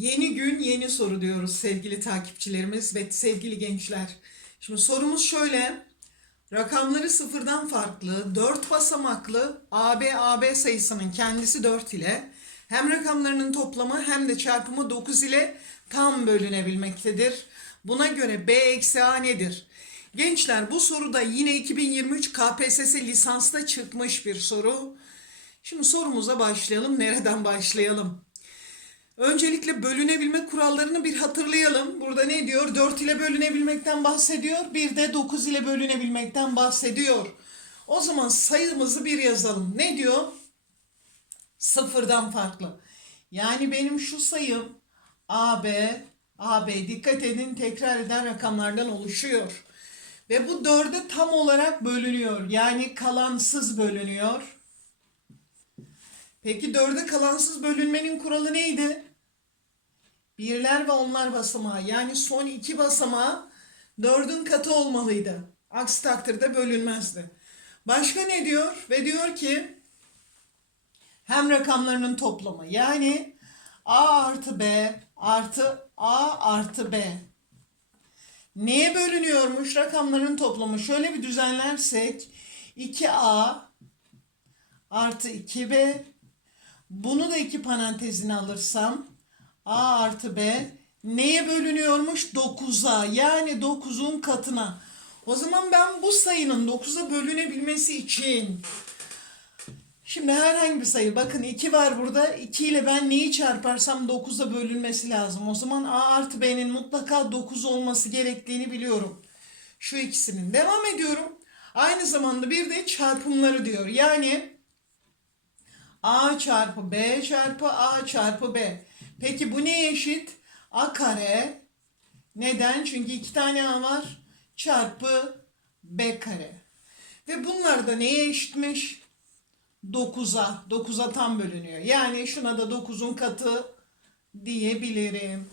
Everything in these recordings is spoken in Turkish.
Yeni gün yeni soru diyoruz sevgili takipçilerimiz ve sevgili gençler. Şimdi sorumuz şöyle. Rakamları sıfırdan farklı, 4 basamaklı AB AB sayısının kendisi 4 ile hem rakamlarının toplamı hem de çarpımı 9 ile tam bölünebilmektedir. Buna göre B eksi A nedir? Gençler bu soruda yine 2023 KPSS lisansta çıkmış bir soru. Şimdi sorumuza başlayalım. Nereden başlayalım? Öncelikle bölünebilme kurallarını bir hatırlayalım. Burada ne diyor? 4 ile bölünebilmekten bahsediyor. Bir de 9 ile bölünebilmekten bahsediyor. O zaman sayımızı bir yazalım. Ne diyor? Sıfırdan farklı. Yani benim şu sayım AB, AB dikkat edin tekrar eden rakamlardan oluşuyor. Ve bu dörde tam olarak bölünüyor. Yani kalansız bölünüyor. Peki dörde kalansız bölünmenin kuralı neydi? Birler ve onlar basamağı yani son iki basamağı dördün katı olmalıydı. Aksi takdirde bölünmezdi. Başka ne diyor? Ve diyor ki hem rakamlarının toplamı yani A artı B artı A artı B. Neye bölünüyormuş rakamların toplamı? Şöyle bir düzenlersek 2A artı 2B bunu da iki parantezine alırsam A artı B neye bölünüyormuş? 9'a yani 9'un katına. O zaman ben bu sayının 9'a bölünebilmesi için Şimdi herhangi bir sayı bakın 2 var burada 2 ile ben neyi çarparsam 9'a bölünmesi lazım. O zaman A artı B'nin mutlaka 9 olması gerektiğini biliyorum. Şu ikisinin. Devam ediyorum. Aynı zamanda bir de çarpımları diyor. Yani A çarpı B çarpı A çarpı B. Peki bu neye eşit? A kare. Neden? Çünkü iki tane A var. Çarpı B kare. Ve bunlar da neye eşitmiş? 9'a. 9'a tam bölünüyor. Yani şuna da 9'un katı diyebilirim.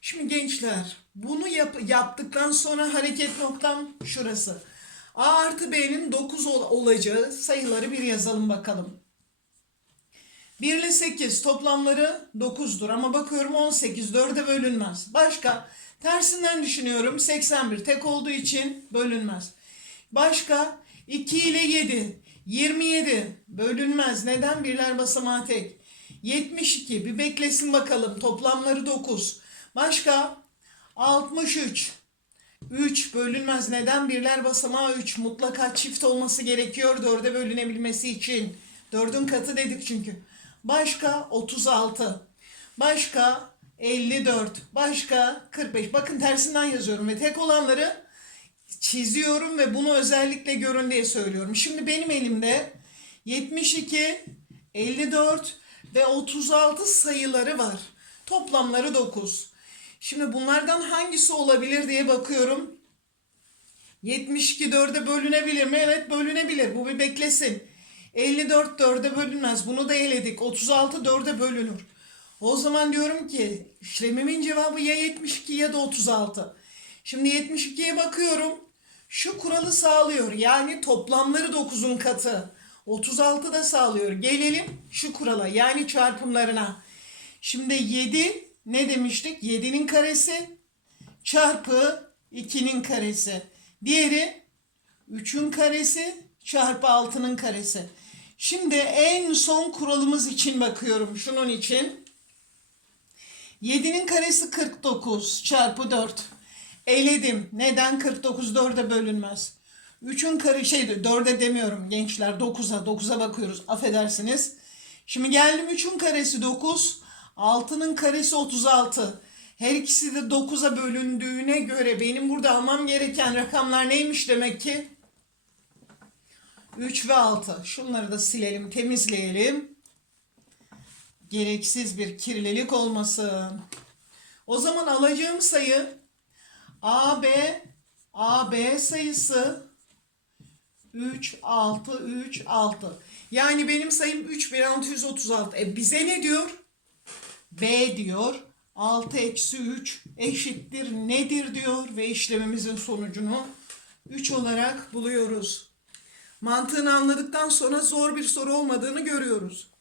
Şimdi gençler bunu yap- yaptıktan sonra hareket noktam şurası. A artı B'nin 9 ol- olacağı sayıları bir yazalım bakalım. 1 ile 8 toplamları 9'dur ama bakıyorum 18 4'e bölünmez. Başka tersinden düşünüyorum 81 tek olduğu için bölünmez. Başka 2 ile 7 27 bölünmez. Neden? Birler basamağı tek. 72 bir beklesin bakalım toplamları 9. Başka 63 3 bölünmez. Neden? Birler basamağı 3. Mutlaka çift olması gerekiyor 4'e bölünebilmesi için. 4'ün katı dedik çünkü. Başka 36. Başka 54. Başka 45. Bakın tersinden yazıyorum ve tek olanları çiziyorum ve bunu özellikle görün diye söylüyorum. Şimdi benim elimde 72, 54 ve 36 sayıları var. Toplamları 9. Şimdi bunlardan hangisi olabilir diye bakıyorum. 72 4'e bölünebilir mi? Evet bölünebilir. Bu bir beklesin. 54 4'e bölünmez. Bunu da eledik. 36 4'e bölünür. O zaman diyorum ki işlemimin cevabı ya 72 ya da 36. Şimdi 72'ye bakıyorum. Şu kuralı sağlıyor. Yani toplamları 9'un katı. 36 da sağlıyor. Gelelim şu kurala yani çarpımlarına. Şimdi 7 ne demiştik? 7'nin karesi çarpı 2'nin karesi. Diğeri 3'ün karesi çarpı 6'nın karesi. Şimdi en son kuralımız için bakıyorum. Şunun için. 7'nin karesi 49 çarpı 4. Eledim. Neden 49 4'e bölünmez? 3'ün karesi şey 4'e demiyorum gençler 9'a 9'a bakıyoruz affedersiniz. Şimdi geldim 3'ün karesi 9. 6'nın karesi 36. Her ikisi de 9'a bölündüğüne göre benim burada almam gereken rakamlar neymiş demek ki? 3 ve 6. Şunları da silelim, temizleyelim. Gereksiz bir kirlilik olmasın. O zaman alacağım sayı AB AB sayısı 3 6 3 6. Yani benim sayım 3636. E bize ne diyor? B diyor. 6 eksi 3 eşittir nedir diyor ve işlemimizin sonucunu 3 olarak buluyoruz. Mantığını anladıktan sonra zor bir soru olmadığını görüyoruz.